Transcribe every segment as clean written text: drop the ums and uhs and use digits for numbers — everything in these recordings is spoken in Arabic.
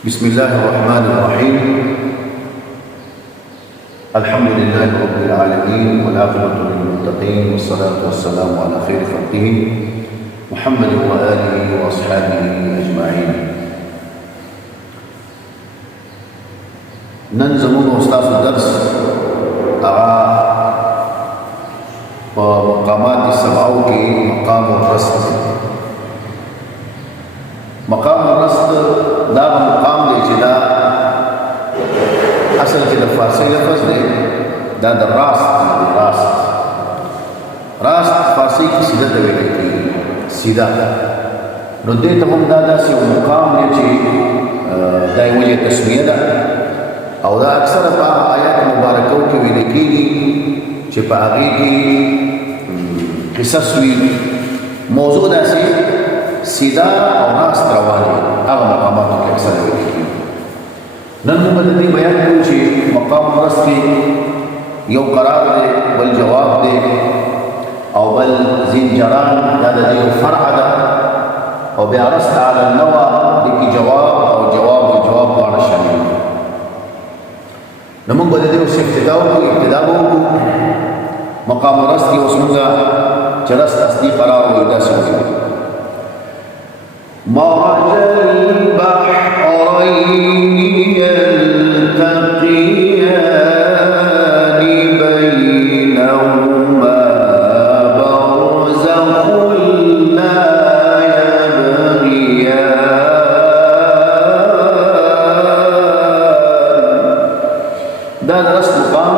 بسم الله الرحمن الرحيم. الحمد لله رب العالمين والعاقبة للمتقين والصلاة والسلام على خير خلقه محمد وآله وأصحابه أجمعين. ننزمون أستاذ الدرس مقامات السبعو کی مقام الرصد. مقام الرصد دا مقام دی چې دا اصل کې د فارسی لفظ دی، دا د راست فارسی کې سیده ته ویل کېږي، سیده. نو دې ته هم دا داسې یو مقام دی چې دا یې وجه تسمیه ده، او دا اکثره په آیات مبارکو کې ویل کېږي چې په هغې کې قصص وي، موضوع داسې سیده او راست روان وي، هغه مقاماتو کې اکثره ویل کېږي. نن موږ د دې بیان کوو چې مقام الرصد کې یو قرار دی، بل جواب دی، او بل زنجران دا د دې یو فرع ده، او بیا رصد علی النوع دې کې جواب او جواب دواړه شامل دي. نو موږ به د دې اوس ابتدا وکړو. مقام الرصد کې اوس موږ چې رصد اصلي قرار وي داسې وکړو: مرج البحرين يلتقيان بينهما برزخ لا يبغيان. ده رصد مقام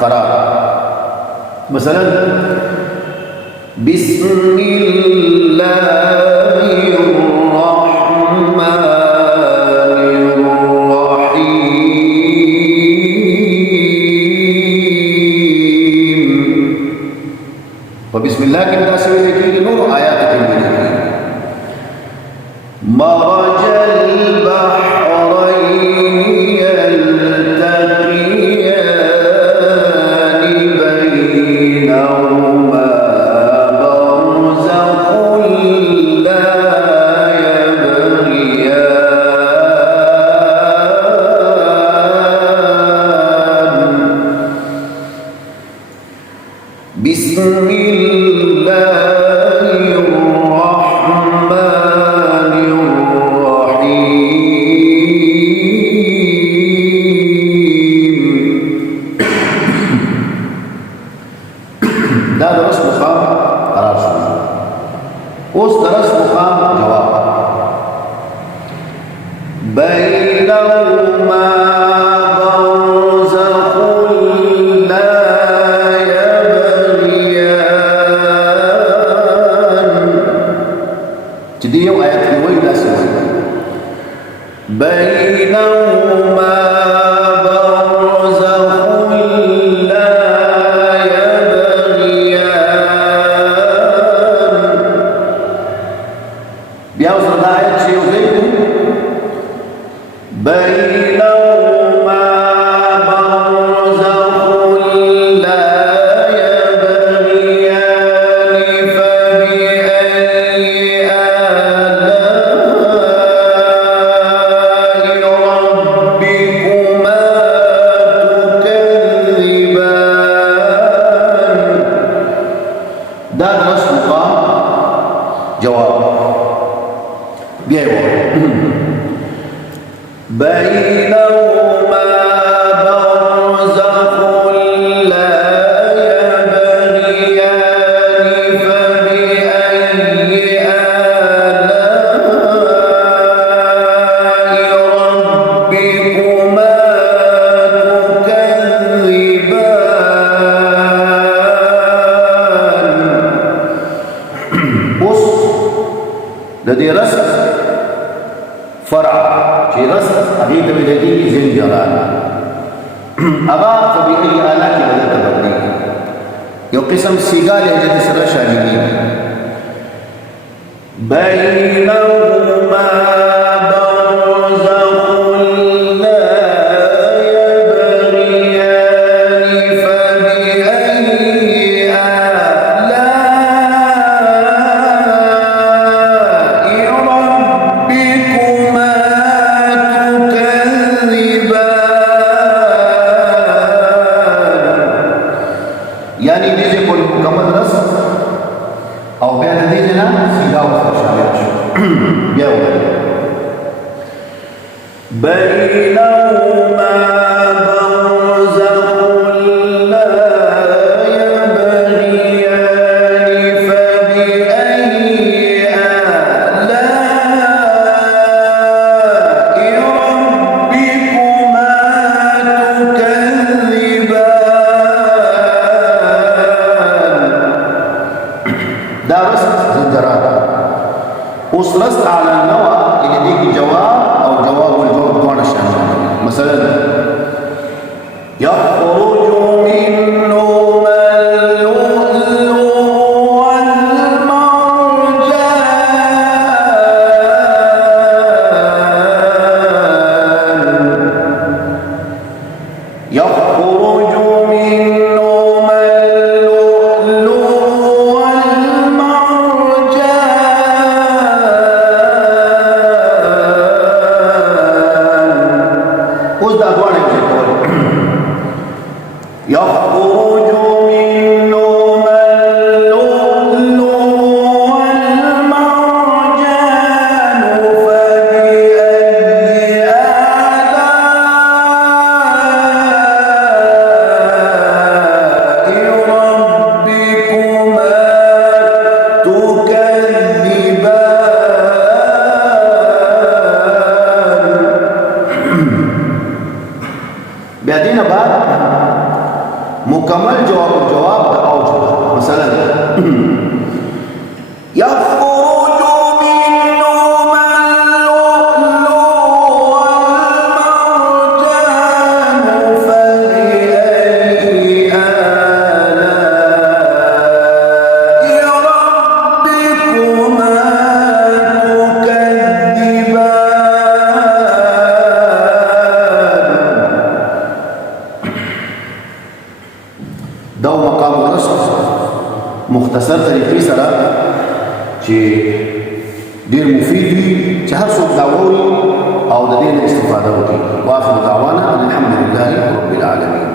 قرار. مثلا بسم الله بسم الله کې دا څه ویل کېږي، نور آیات کې ویل کېږي. مرج البحرين يلتقيان بينهما برزخ لا يبغيان. بسم دا درس مقام قرار شو. اوس درس مقام جواب. بینهما برزخ لا یبغیان. چې دې یو آیت کې وایي داسې وایي: بینهما بينهما برزخ لا يبغيان فبأي آلاء ربكما تكذبان. ده درس مقام جواب. بيعوا بينهما برزخ لا يبغيان فبأي آلاء ربكما تكذبان. اوس د دې رصد فرع چې رصد هغې ته ویل کېږي زنجران. هغه فبأي آلاء کې بدل ته بدلېږي، یو قسم سیګا لهجه د سره شاملېږي. بینهما برزخ لا يبغيان فبأي آلاء ربكما هم شامل شو بیا وایي بينهما برزخ لا يبغيان فبأي آلاء ربكما تكذبان ده رسم زنجرات وصرست على النوع اللي يديك جواب او جواب والجواب دون الشامل مثلا يخرج منهما اللؤلؤ والمرجان يخرج منهما اللؤلؤ والمرجان اوس دا دوانه کې يخرج منهما اللؤلؤ والمرجان فبأي آلاء ربكما تكذبان بعدين بعد مكمل جواب الجواب او جواب مثلا يخرج منهما اللؤلؤ والمرجان فبأي آلاء ربكما تكذبان دو مقام الرسم مختصر طریقې سره چې ډېر مفید وي چې هر څوک دا واوري او د دې نه استفاده وکړي. واخر دعوانا الحمد لله رب العالمين.